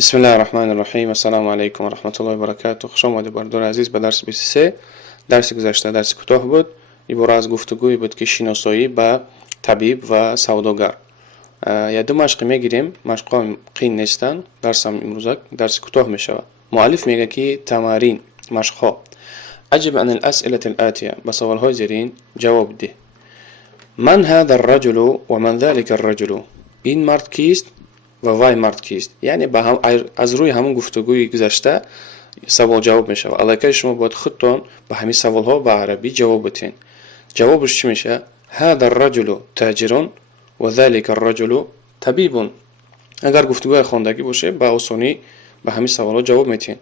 بسم الله الرحمن الرحیم. السلام علیکم و رحمت الله و برکاته. خوش آمدید بردار عزیز به درس 23. درس گذشته درس کوتاه بود. عبارت از گفتگویی بود که شناسایی با طبیب و سوداگر. یا دو مشق میگیریم. مشق‌ها قین نیستن. درس امروز درس کوتاه میشه. مؤلف میگه که تمارین مشق‌ها اجب عن الاسئله الاتيه. با سوال‌های زیرین جواب ده. من هذا الرجل و من ذلك الرجل. این مرد کیست و وای مرد کیست؟ یعنی با هم از روی همون گفتگوی گذشته سوال جواب میشه. الکی شما باید خودتون به همین سوال ها به عربی جواب بدین. جوابش چی میشه؟ هذا الرجل تاجر و ذلك الرجل طبیب. اگر گفتگوی خواندگی باشه با آسانی به همین سوال ها جواب میتین.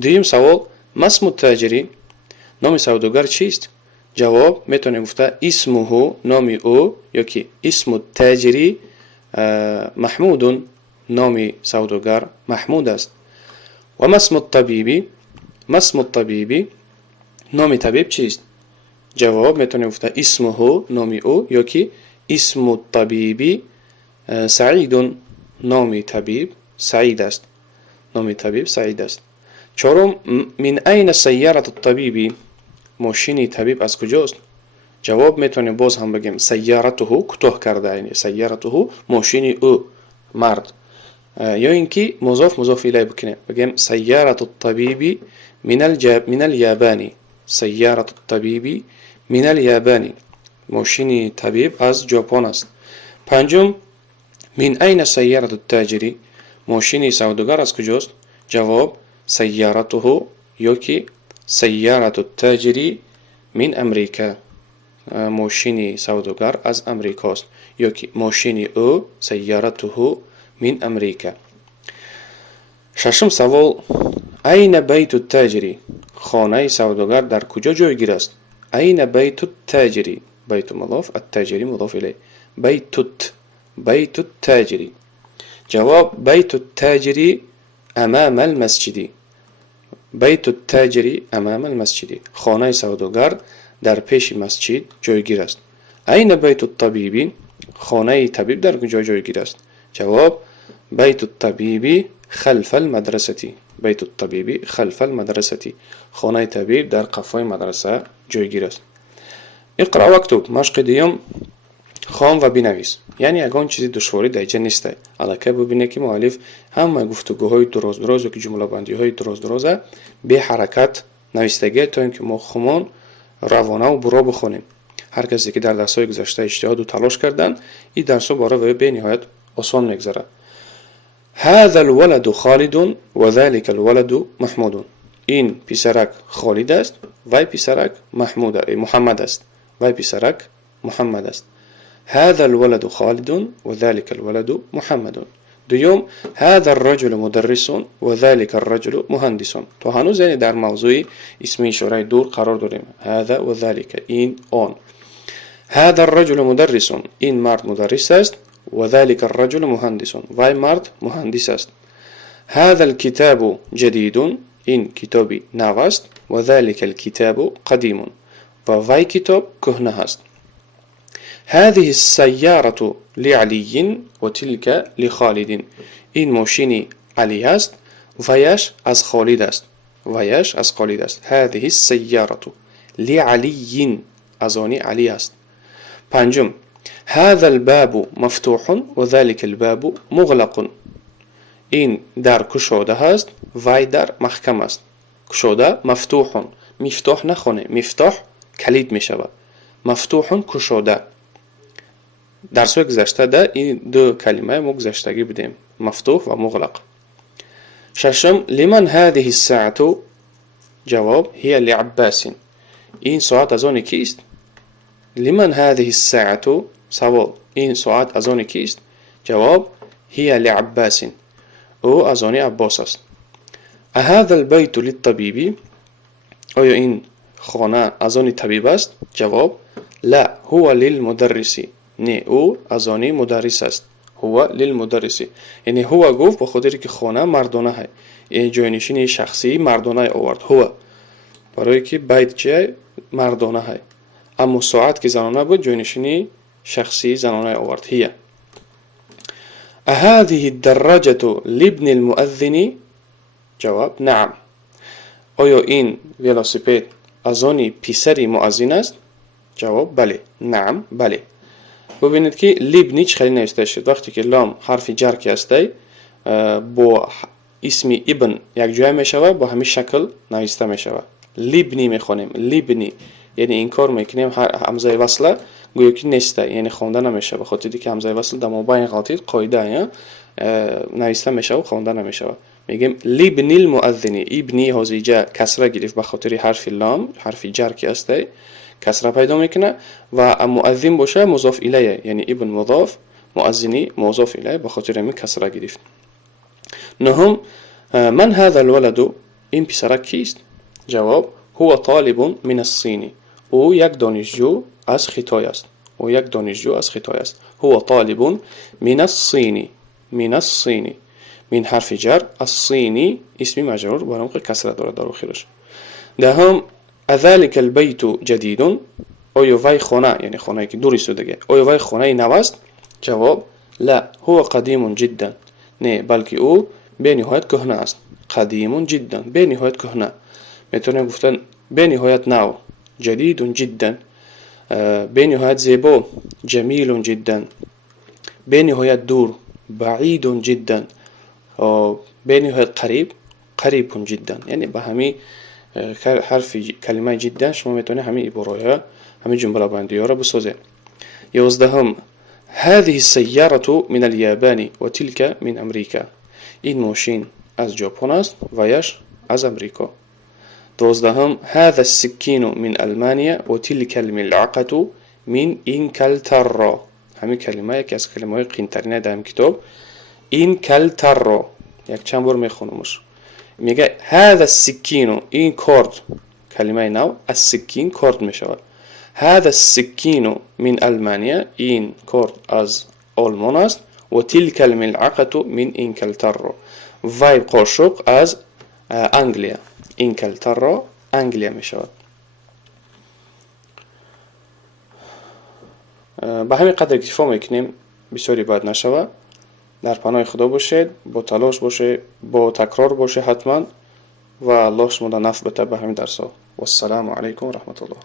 دویم سوال، ما اسم التاجری؟ نام سوداگر چیست؟ جواب میتونه گفته اسمه، نام او، یا که اسم التاجری محمود، نام سوداگر محمود است. و ما اسم الطبیبی؟ ما اسم الطبیبی؟ نام طبیب چیست؟ جواب میتونه گفته اسمه، نام او، یا که اسم الطبیبی سعید، نام طبیب سعید است. نام طبیب سعید است. چهارم، من این سیاره الطبیبی؟ ماشین طبیب از کجاست؟ جواب میتونه باز هم بگیم سیارته، کوتاه کرده، یعنی سیارته ماشین او مرد. یا اینکه مضاف الیه بکنیم بگیم سیاره الطبیبی من اليابانی. سیاره الطبیبی من اليابانی، ماشین طبیب از ژاپن است. پنجم، من این سیاره التاجری؟ ماشین سوداگر از کجاست؟ جواب سیارته، یا که سیاره التاجری من امریکا، ماشین سوداگر از امریکاست، یا که ماشین او سیارته من امریکا. ششم سوال، این بیت التاجری؟ خانه سوداگر در کجا جایگیر است؟ این بیت التاجری؟ بیت مضاف، التاجری مضاف الیه. بیت التاجری. جواب بیت التاجری امام المسجد. بیت التاجری امام المسجد، خانه سوداگر در پیش مسجد جایگیر است. این بیت الطبیبی؟ خانه طبیب در کجا جایگیر است؟ جواب بیت الطبیبی خلف المدرسه. بیت الطبیبی خلف المدرسه، خانه طبیب در قفای مدرسه جایگیر است. اقرا و اکتب. مشق دیوم، خوان و بنویس. یعنی اگه چیزی دشواری در اینجا نیسته. الکی ببینه که مؤلف همه گفتگوهای دراز و که جمله بندی های دراز به حرکت نویسته تا اینکه ما خمان روانه و برا بخونیم. هر کسی که در درس‌های گذشته اجتهاد و تلاش کردن، این درس‌ها برای به نهایت آسان میگذره. هذا الولد خالد و ذلك الولد محمود. این پسرک خالد است و پسرک محمد است. و پسرک محمد است. هذا الولد خالد و ذلك الولد محمد. دوم، هذا الرجل مدرس و ذلك الرجل مهندس. تو هنوز یعنی در موضوع اسم اشاره دور قرار داریم. هذا و ذلك، این آن. هذا الرجل مدرس، این مرد مدرس است. و ذلك الرجل مهندس، و مرد مهندس است. هذا الكتاب جدید، این کتابی نو است. و ذلك الكتاب قدیم، و کتاب کهنه است. هذه السيارة لعلي وتلك لخالد. این ماشین علی است ویش از خالد است. ویش از خالد است. هذه السيارة لعلي، از آن علی است. پنجم، هذا الباب مفتوح و ذلك الباب مغلق. این در کشوده است و در محکم است. کشوده مفتوح، مفتوح نخونه، مفتاح کلید می شود. مفتوح کشوده. درس گذشته ده این دو کلمه ما گذشتگی بدیم، مفتوح و مغلق. ششم، لمن هذه الساعة؟ جواب هي لعباس. این ساعت از آن کیست؟ لمن هذه الساعة؟ سوال، این ساعت از آن کیست؟ جواب هي لعباس، او از آن عباس است. هذا البيت للطبيب؟ آیا این خانه از آن طبیب است؟ جواب لا، هو للمدرس. نه، او از آن مدرس است. هو للمدرس، یعنی هو گفت به خاطر که خانه مردانه های، این جاینشین شخصی مردانه آورد. هو برای که بیت چه مردانه های، اما ساعت که زنانه بود جاینشین شخصی زنانه آورد. هی. اهذه الدراجة لابن المؤذن؟ جواب نعم. آیا این ولاسیپد از آن پسر مؤذن است؟ جواب بله. نعم بله. ببینید که لیبنی چه خیلی نوشته شد. وقتی که لام حرف جر که هسته با اسم ابن یک جای می شود، با همین شکل نوشته می شود. لیبنی می خوانیم. لیبنی یعنی این کار میکنیم همزه وصله گویا که نیسته، یعنی خوانده نمیشه، به خاطر اینکه همزه وصل در مابین قاطع قاعده نوشته میشه و خوانده نمیشه. میگیم لیبنی المؤذن. ابنی هازیجا کسره گرفت به خاطر حرف لام، حرف جر که هسته کسره پیدا میکنه و مؤذن باشه مضاف الیه، یعنی ابن مضاف، مؤذنی مضاف الیه، به خاطر همین کسره گرفت. نهم من هذا الولد؟ این پسرک کیست؟ جواب هو طالب من الصين. او یک دانشجو از خطای است. او یک دانشجو از خطای است. هو طالب من الصين. من الصين من حرف جر، الصيني اسم مجرور برام کسره داره در آخرش. دهم اذلك البيت جديد؟ آیا وی خانه، یعنی خانه که دوری سودگه، آیا وی خانه نو است؟ جواب لا هو قديم جدا. نه بلکه او به نهایت کهنه است. قديم جدا به نهایت کهنه. میتونیم گفتن به نهایت نو، جدید جدا، به نهایت زیبا، جمیل جدا، به نهایت دور، بعید جدا، به نهایت قریب، قریب جدا. یعنی به همین حرف کلمه جدا شما میتونید همین عبارات، همین جمله بندی ها را بسازید. 11 هذه السيارة من اليابان وتلك من أمريكا. این ماشین از ژاپن است و یش از امریکا. 12 هذا السكين من ألمانيا وتلك الملعقة من إنكلترا. همین کلمه یکی از کلمه های قینترینه در کتاب. إنكلترا یک چند بار میخونمش. میگه هذا السكين، این کارد، کلمه نو السكين کارد میشود. هذا السكين من ألمانيا، این کارد از آلمان است. و تلك الملعقة من إنكلترا، وی قاشق از انگلیا. انگلترا انگلیا می شود. به همین قدر اکتفا میکنیم، بسیاری بد نشود. در پناه خدا باشید، با تلاش باشه، با تکرار باشه حتما، و الله شما را نفع بده به همین درس ها. و السلام علیکم و رحمت الله.